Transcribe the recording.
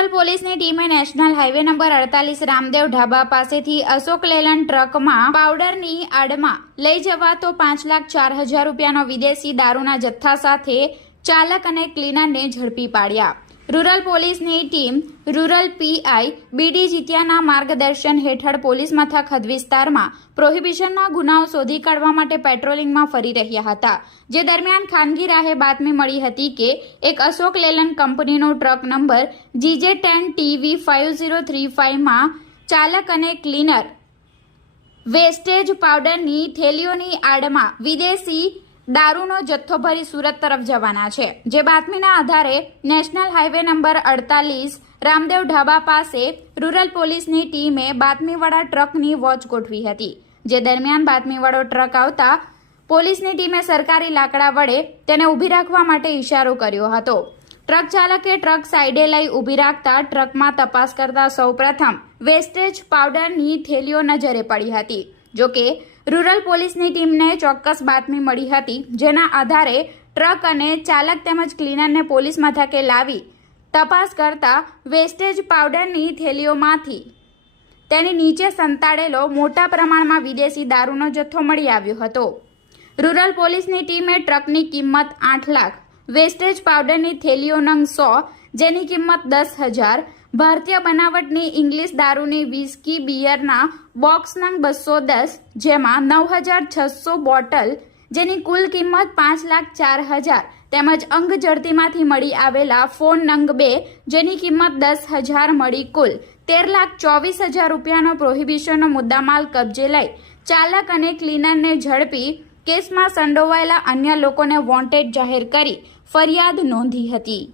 Rural પોલીસની ટીમે national highway number 48 Ramdev dhaba પાસેથી અશોક લેલન ટ્રકમાં પાવડરની આડમાં લઈ જવાતો 5,04,000 રૂપિયાનો વિદેશી દારૂના જથ્થા સાથે ચાલક અને ક્લીનરને ઝડપી પાડ્યા। રૂરલ પોલીસની ટીમ રૂરલ પીઆઈ બીડી જીતિયાના માર્ગદર્શન હેઠળ પોલીસ મથક હદ વિસ્તારમાં પ્રોહિબિશનના ગુનાઓ શોધી કાઢવા માટે પેટ્રોલિંગમાં ફરી રહ્યા હતા, જે દરમિયાન ખાનગી રાહે બાતમી મળી હતી કે એક અશોક લેલન કંપનીનો ટ્રક નંબર GJ10TV5035માં ચાલક અને ક્લીનર વેસ્ટેજ પાવડરની થેલીઓની આડમાં વિદેશી દારૂનો જથ્થો ભરી સુરત તરફ જવાના છે, જે બાતમીના આધારે national highway number 48 Ramdev dhaba પાસે રૂરલ પોલીસની ટીમે બાતમીવાળા ટ્રકની વોચ ગોઠવી હતી, જે દરમિયાન બાતમીવાળો ટ્રક આવતા પોલીસની ટીમે સરકારી લાકડા વડે તેને ઊભી રાખવા માટે ઇશારો કર્યો હતો। ટ્રક ચાલકે ટ્રક સાઈડે લઈ ઊભી રાખતા ટ્રકમાં તપાસ કરતા સૌપ્રથમ વેસ્ટેજ પાવડરની થેલીઓ નજરે પડી હતી। જોકે રૂરલ પોલીસની ટીમને ચોક્કસ બાતમી મળી હતી, જેના આધારે ટ્રક અને ચાલક તેમજ ક્લીનરને પોલીસ મથકે લાવી તપાસ કરતા વેસ્ટેજ પાવડરની થેલીઓમાંથી તેની નીચે સંતાડેલો મોટા પ્રમાણમાં વિદેશી દારૂનો જથ્થો મળી આવ્યો હતો। રૂરલ પોલીસની ટીમે ટ્રકની કિંમત 8 લાખ, વેસ્ટેજ પાવડરની થેલીઓ નંગ 100 જેની કિંમત 10,000, ભારતીય બનાવટની ઇંગ્લિશ દારૂની વિસ્કી બિયરના બોક્સ નંગ 210 જેમાં 9,600 બોટલ જેની કુલ કિંમત 5,04,000 તેમજ અંગ જડતીમાંથી મળી આવેલા ફોન નંગ 2 જેની કિંમત 10,000 મળી કુલ 13,24,000 રૂપિયાનો પ્રોહિબિશનનો મુદ્દામાલ કબજે લઈ ચાલક અને ક્લીનરને ઝડપી કેસમાં સંડોવાયેલા અન્ય લોકોને વોન્ટેડ જાહેર કરી ફરિયાદ નોંધી હતી।